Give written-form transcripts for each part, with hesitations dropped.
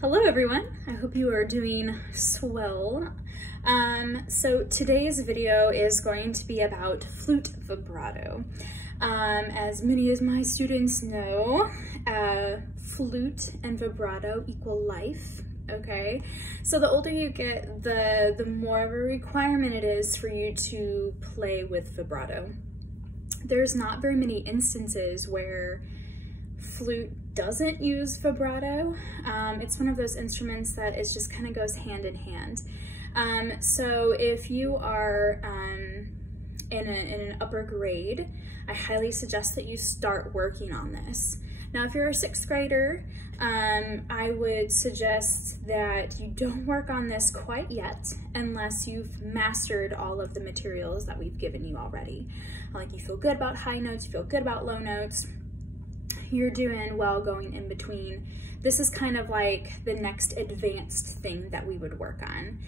Hello everyone, I hope you are doing swell. So today's video is going to be about flute vibrato. As many of my students know, flute and vibrato equal life, okay? So the older you get, the more of a requirement it is for you to play with vibrato. There's not very many instances where flute doesn't use vibrato. It's one of those instruments that it just kind of goes hand in hand. So if you are in an upper grade, I highly suggest that you start working on this. Now, if you're a sixth grader, I would suggest that you don't work on this quite yet unless you've mastered all of the materials that we've given you already. Like, you feel good about high notes, you feel good about low notes, you're doing well going in between. This is kind of like the next advanced thing that we would work on.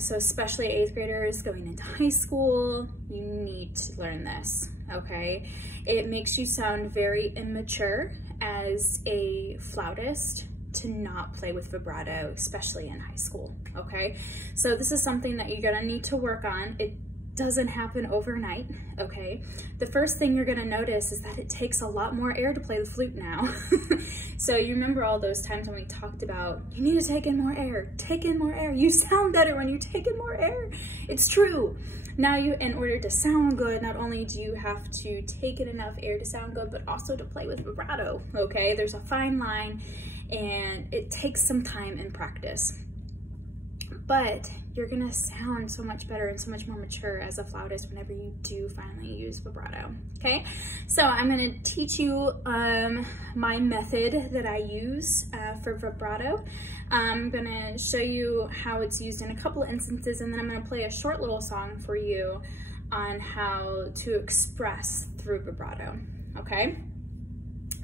So especially 8th graders going into high school, you need to learn this, okay? It makes you sound very immature as a flautist to not play with vibrato, especially in high school, okay? So this is something that you're gonna need to work on. It doesn't happen overnight, okay? The first thing you're gonna notice is that it takes a lot more air to play the flute now. So you remember all those times when we talked about, you need to take in more air, take in more air. You sound better when you take in more air. It's true. Now in order to sound good, not only do you have to take in enough air to sound good, but also to play with vibrato, okay? There's a fine line and it takes some time and practice. But you're gonna sound so much better and so much more mature as a flautist whenever you do finally use vibrato, okay? So I'm gonna teach you my method that I use for vibrato. I'm gonna show you how it's used in a couple of instances, and then I'm gonna play a short little song for you on how to express through vibrato, okay?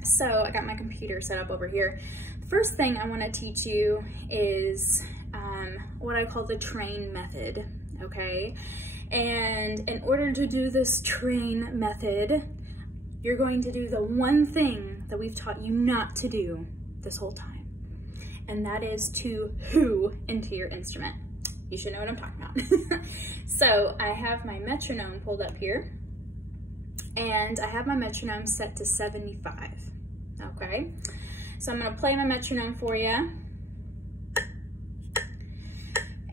So I got my computer set up over here. The first thing I wanna teach you is what I call the train method, okay? And in order to do this train method, you're going to do the one thing that we've taught you not to do this whole time, and that is to who into your instrument. You should know what I'm talking about. So I have my metronome pulled up here, and I have my metronome set to 75, okay? So I'm gonna play my metronome for you.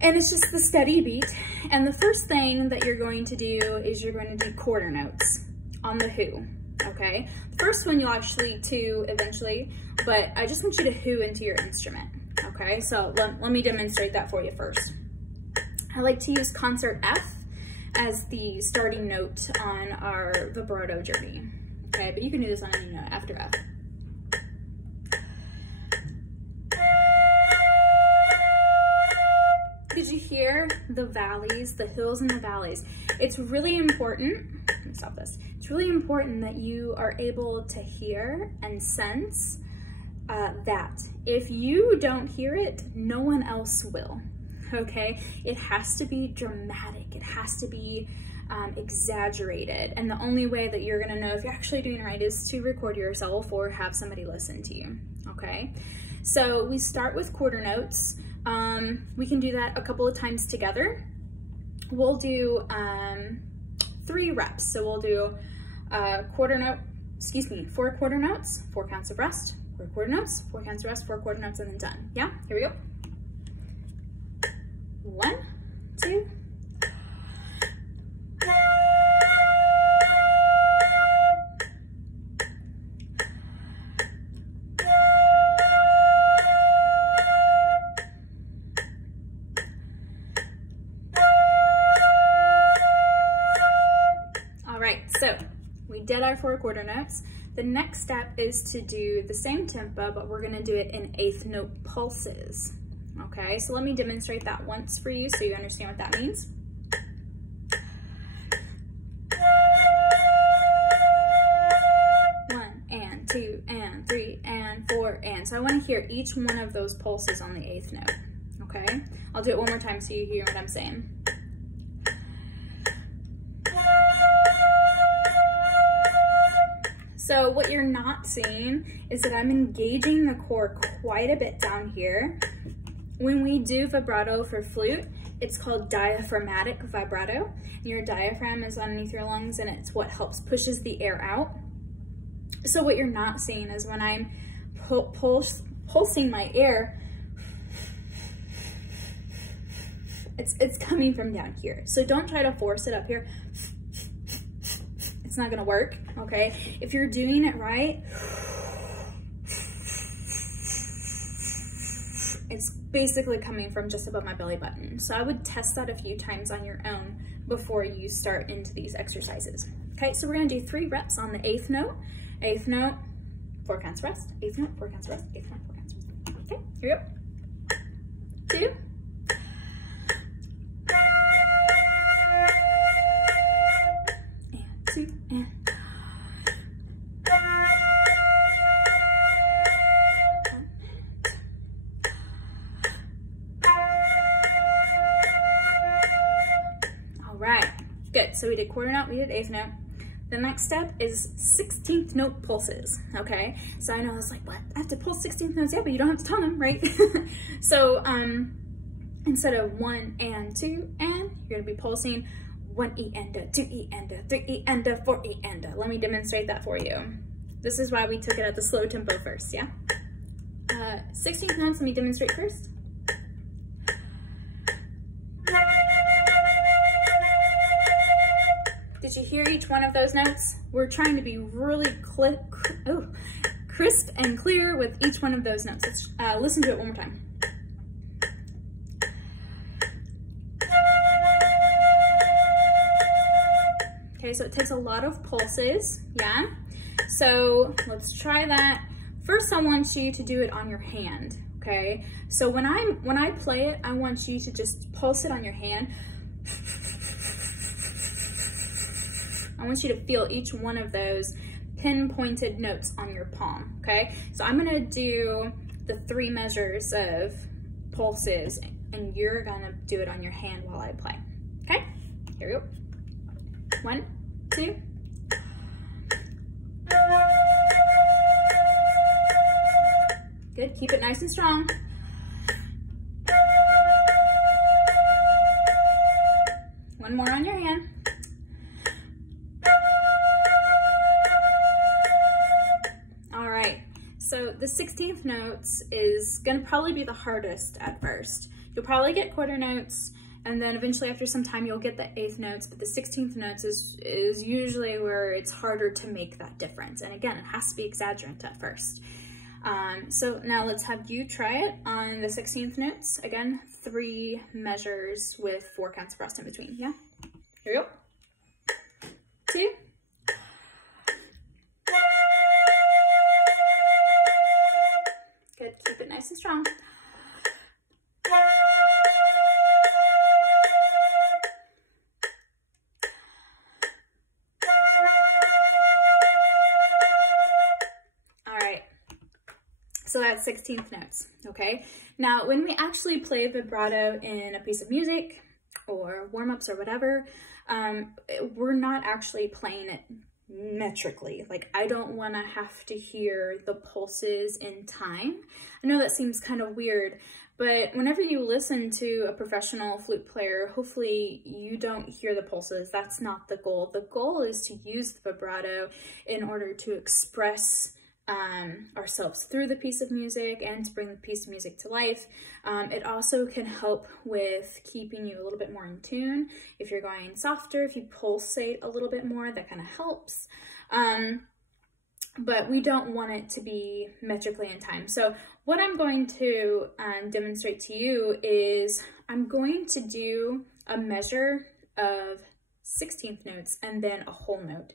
And it's just the steady beat. And the first thing that you're going to do is you're going to do quarter notes on the who, okay? The first one you'll actually do eventually, but I just want you to who into your instrument, okay? So let me demonstrate that for you first. I like to use concert F as the starting note on our vibrato journey, okay? But you can do this on any note after F. Did you hear the valleys, the hills and the valleys? It's really important, let me stop this. It's really important that you are able to hear and sense that. If you don't hear it, no one else will, okay? It has to be dramatic. It has to be exaggerated. And the only way that you're gonna know if you're actually doing it right is to record yourself or have somebody listen to you, okay? So we start with quarter notes. We can do that a couple of times together. We'll do 3 reps. So we'll do 4 quarter notes, 4 counts of rest, 4 quarter notes, 4 counts of rest, 4 quarter notes, and then done. Yeah, here we go. 1, 2. So we did our 4 quarter notes. The next step is to do the same tempo, but we're gonna do it in 8th note pulses. Okay, so let me demonstrate that once for you so you understand what that means. 1 and 2 and 3 and 4 and. So I wanna hear each one of those pulses on the 8th note, okay? I'll do it one more time so you hear what I'm saying. So what you're not seeing is that I'm engaging the core quite a bit down here. When we do vibrato for flute, it's called diaphragmatic vibrato. Your diaphragm is underneath your lungs and it's what helps pushes the air out. So what you're not seeing is when I'm pulsing my air, it's coming from down here. So don't try to force it up here. It's not gonna work, okay? If you're doing it right, it's basically coming from just above my belly button. So I would test that a few times on your own before you start into these exercises. Okay, so we're gonna do 3 reps on the 8th note. 8th note, 4 counts rest. 8th note, 4 counts rest. 8th note, 4 counts rest. Okay, here we go. 2. And 2, and good, so we did quarter note, we did 8th note. The next step is 16th note pulses, okay? So I know it's like, what? I have to pulse 16th notes? Yeah, but you don't have to tone them, right? So instead of 1 and 2 and, you're gonna be pulsing 1 E and a, 2 E and a, 3 E and a, 4 E and a. Let me demonstrate that for you. This is why we took it at the slow tempo first, yeah? 16th notes, let me demonstrate first. Did you hear each one of those notes? We're trying to be really crisp and clear with each one of those notes. Let's listen to it one more time. Okay, so it takes a lot of pulses, yeah? So let's try that. First, I want you to do it on your hand, okay? So when I play it, I want you to just pulse it on your hand. I want you to feel each one of those pinpointed notes on your palm, okay? So I'm gonna do the 3 measures of pulses and you're gonna do it on your hand while I play, okay? Here we go. 1, 2. Good, keep it nice and strong. One more on your hand. So the 16th notes is gonna probably be the hardest at first. You'll probably get quarter notes and then eventually after some time you'll get the 8th notes, but the 16th notes is usually where it's harder to make that difference. And again, it has to be exaggerant at first. So now let's have you try it on the 16th notes. Again, 3 measures with 4 counts of rest in between, yeah? Here we go. 2. Good, keep it nice and strong. All right, so that's 16th notes, okay? Now, when we actually play vibrato in a piece of music or warm-ups or whatever, we're not actually playing it metrically. Like, I don't want to have to hear the pulses in time. I know that seems kind of weird, but whenever you listen to a professional flute player, hopefully you don't hear the pulses. That's not the goal. The goal is to use the vibrato in order to express ourselves through the piece of music and to bring the piece of music to life. It also can help with keeping you a little bit more in tune. If you're going softer, if you pulsate a little bit more, that kind of helps. But we don't want it to be metrically in time. So what I'm going to demonstrate to you is I'm going to do a measure of 16th notes and then a whole note.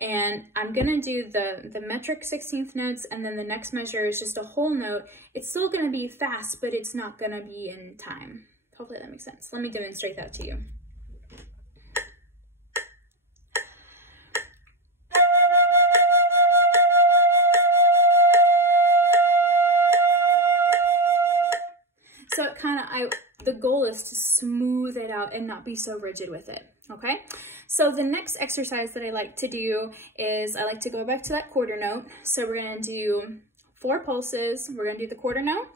And I'm gonna do the metric 16th notes, and then the next measure is just a whole note. It's still gonna be fast, but it's not gonna be in time. Hopefully that makes sense. Let me demonstrate that to you. So it the goal is to smooth it out and not be so rigid with it. okay? So the next exercise that I like to do is I like to go back to that quarter note. So we're gonna do 4 pulses. We're gonna do the quarter note,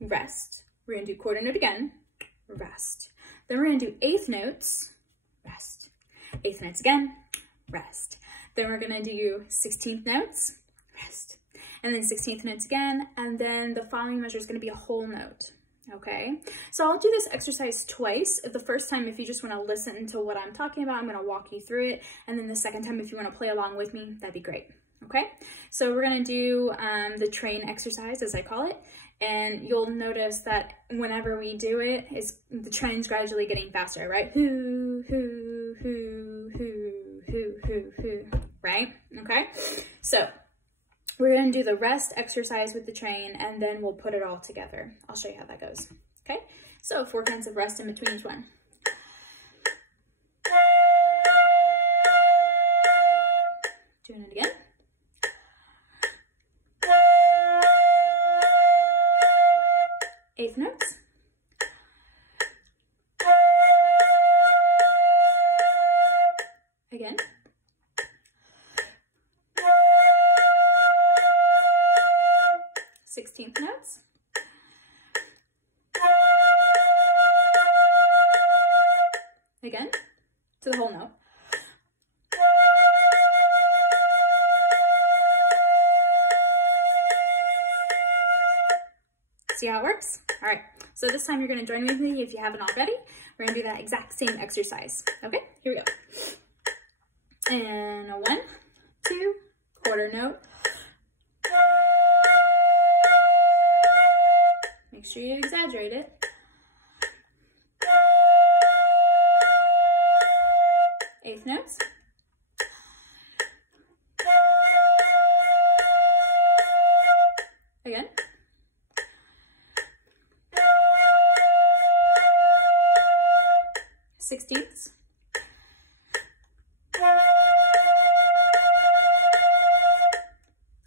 rest. We're gonna do quarter note again, rest. Then we're gonna do 8th notes, rest. 8th notes again, rest. Then we're gonna do 16th notes, rest. And then 16th notes again, and then the following measure is gonna be a whole note, okay? So I'll do this exercise twice. The first time, if you just wanna listen to what I'm talking about, I'm gonna walk you through it. And then the second time, if you wanna play along with me, that'd be great, okay? So we're gonna do the train exercise, as I call it. And you'll notice that whenever we do it, the train's gradually getting faster, right? Hoo, hoo, hoo, hoo, hoo, hoo, hoo, right? Okay, so we're gonna do the rest exercise with the train, and then we'll put it all together. I'll show you how that goes, okay? So 4 kinds of rest in between each one. Doing it again. Eighth notes. Again. Sixteenth notes. Again, to the whole note. See how it works? All right, so this time you're gonna join with me if you haven't already. We're gonna do that exact same exercise. Okay, here we go. And a 1, 2, quarter note. Make sure you exaggerate it. Eighth notes. Again. Sixteenths.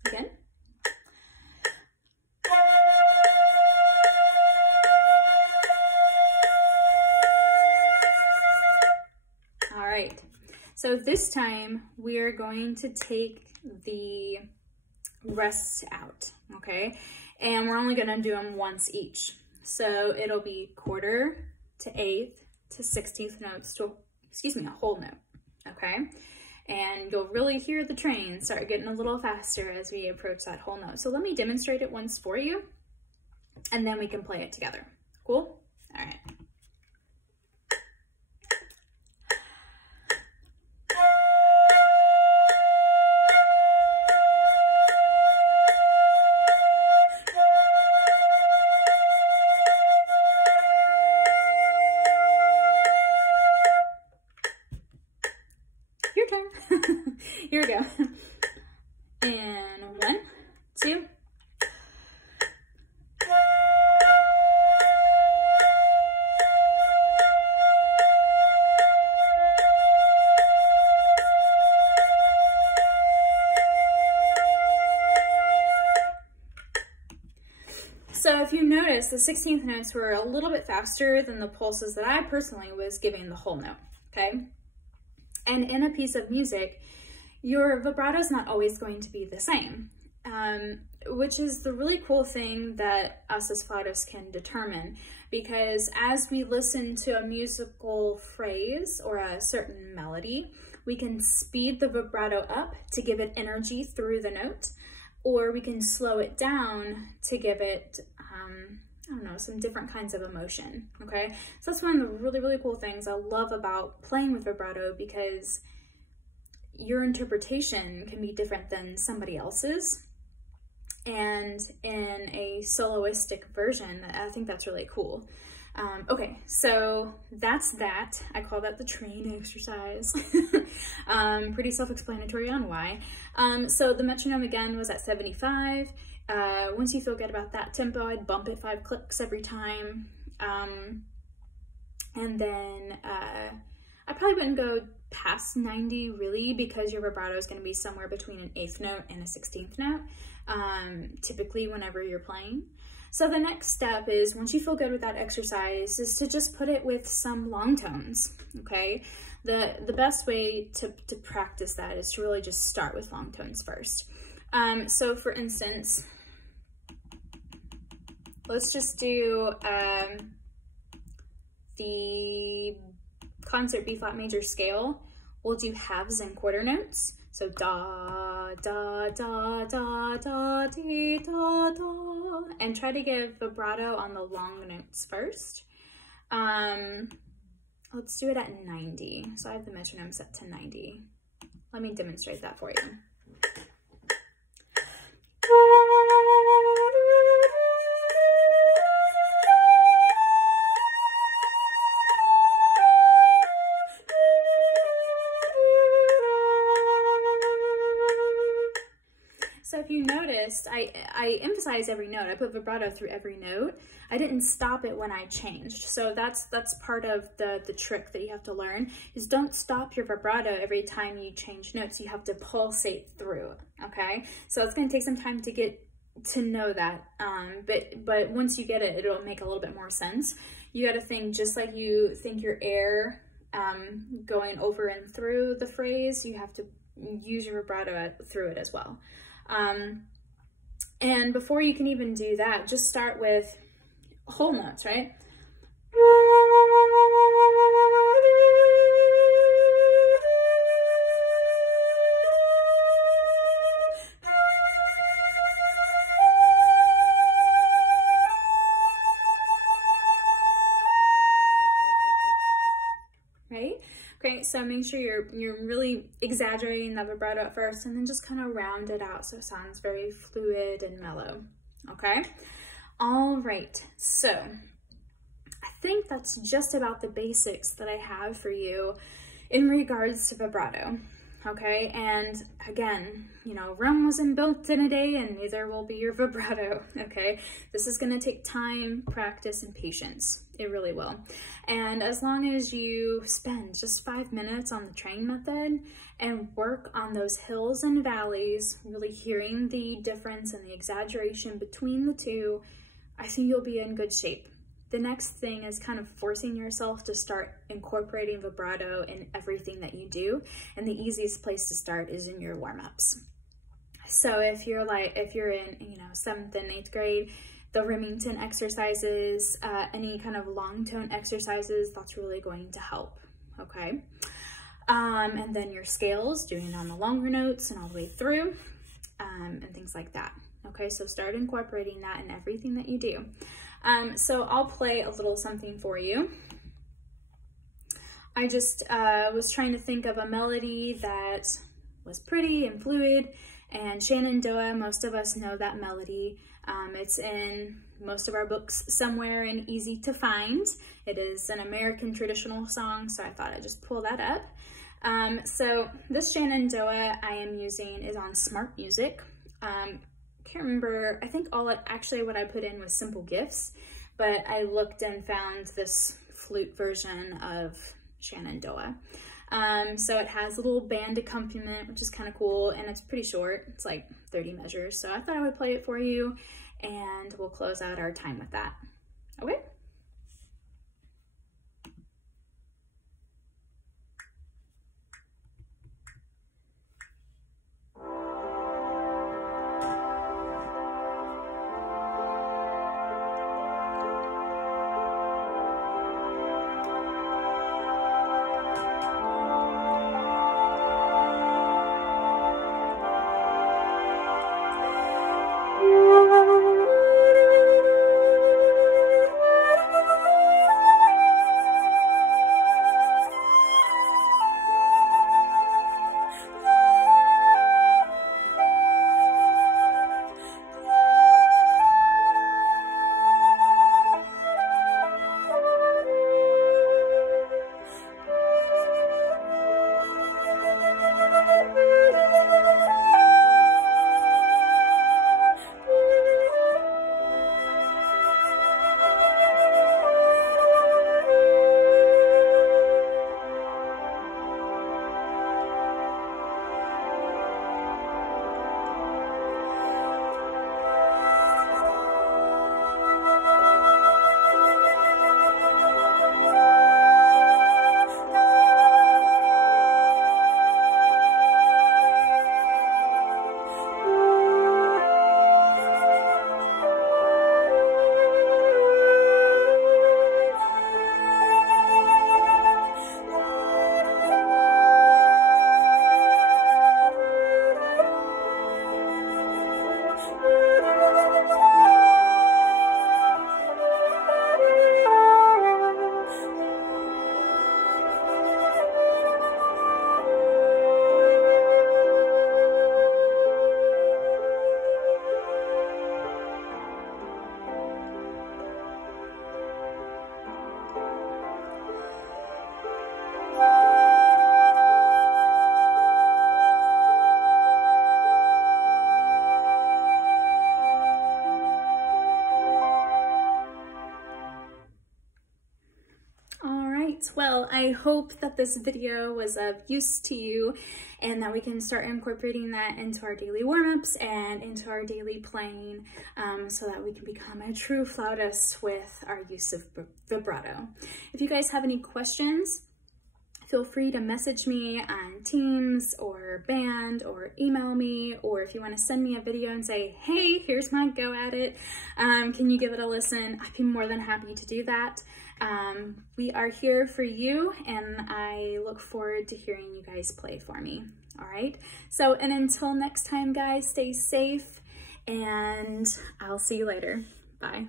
Again. All right. So this time we're going to take the rests out, okay? And we're only gonna do them once each. So it'll be quarter to 8th to 16th notes to, a whole note, okay? And you'll really hear the train start getting a little faster as we approach that whole note. So let me demonstrate it once for you, and then we can play it together. Cool? All right. Here we go. And 1, 2. So if you notice, the 16th notes were a little bit faster than the pulses that I personally was giving the whole note, okay? And in a piece of music, your vibrato is not always going to be the same, which is the really cool thing that us as flautists can determine, because as we listen to a musical phrase or a certain melody, we can speed the vibrato up to give it energy through the note, or we can slow it down to give it, I don't know, some different kinds of emotion, okay? So that's one of the really, really cool things I love about playing with vibrato, because your interpretation can be different than somebody else's. And in a soloistic version, I think that's really cool. Okay, so that's that. I call that the train exercise. Pretty self-explanatory on why. So the metronome again was at 75. Once you feel good about that tempo, I'd bump it 5 clicks every time. And then I probably wouldn't go past 90 really, because your vibrato is going to be somewhere between an 8th note and a 16th note, typically whenever you're playing. So the next step is, once you feel good with that exercise, is to just put it with some long tones, okay? The best way to practice that is to really just start with long tones first. So for instance, let's just do the concert B flat major scale. We'll do halves and quarter notes. So da, da, da, da, da, dee, da, da, and try to give vibrato on the long notes first. Let's do it at 90. So I have the metronome set to 90. Let me demonstrate that for you. So if you noticed, I emphasize every note. I put vibrato through every note. I didn't stop it when I changed. So that's part of the trick that you have to learn, is don't stop your vibrato every time you change notes. You have to pulsate through, okay? So it's gonna take some time to get to know that, but once you get it, it'll make a little bit more sense. You gotta think just like you think your air going over and through the phrase, you have to use your vibrato through it as well. And before you can even do that, just start with whole notes, right? Okay, so make sure you're really exaggerating the vibrato at first, and then just kind of round it out so it sounds very fluid and mellow, okay? All right, so I think that's just about the basics that I have for you in regards to vibrato, okay? And again, you know, Rome wasn't built in a day, and neither will be your vibrato, okay? This is gonna take time, practice, and patience. It really will. And as long as you spend just 5 minutes on the train method and work on those hills and valleys, really hearing the difference and the exaggeration between the two, I think you'll be in good shape. The next thing is kind of forcing yourself to start incorporating vibrato in everything that you do. And the easiest place to start is in your warm-ups. So if you're in, you know, 7th and 8th grade, the Remington exercises, any kind of long tone exercises, that's really going to help, okay? And then your scales, doing it on the longer notes and all the way through, and things like that, okay? So start incorporating that in everything that you do. So I'll play a little something for you. I just was trying to think of a melody that was pretty and fluid, and Shenandoah, most of us know that melody. It's in most of our books somewhere and easy to find. It is an American traditional song, so I thought I'd just pull that up. So this Shenandoah I am using is on Smart Music. Can't remember, I think actually what I put in was Simple Gifts, but I looked and found this flute version of Shenandoah. So it has a little band accompaniment, which is kind of cool, and it's pretty short. It's like 30 measures. So I thought I would play it for you, and we'll close out our time with that. Okay? right, well, I hope that this video was of use to you and that we can start incorporating that into our daily warm-ups and into our daily playing so that we can become a true flautist with our use of vibrato. If you guys have any questions, feel free to message me on Teams or Band or email me, or if you want to send me a video and say, hey, here's my go at it, can you give it a listen? I'd be more than happy to do that. We are here for you, and I look forward to hearing you guys play for me. All right, so and until next time, guys, stay safe, and I'll see you later. Bye.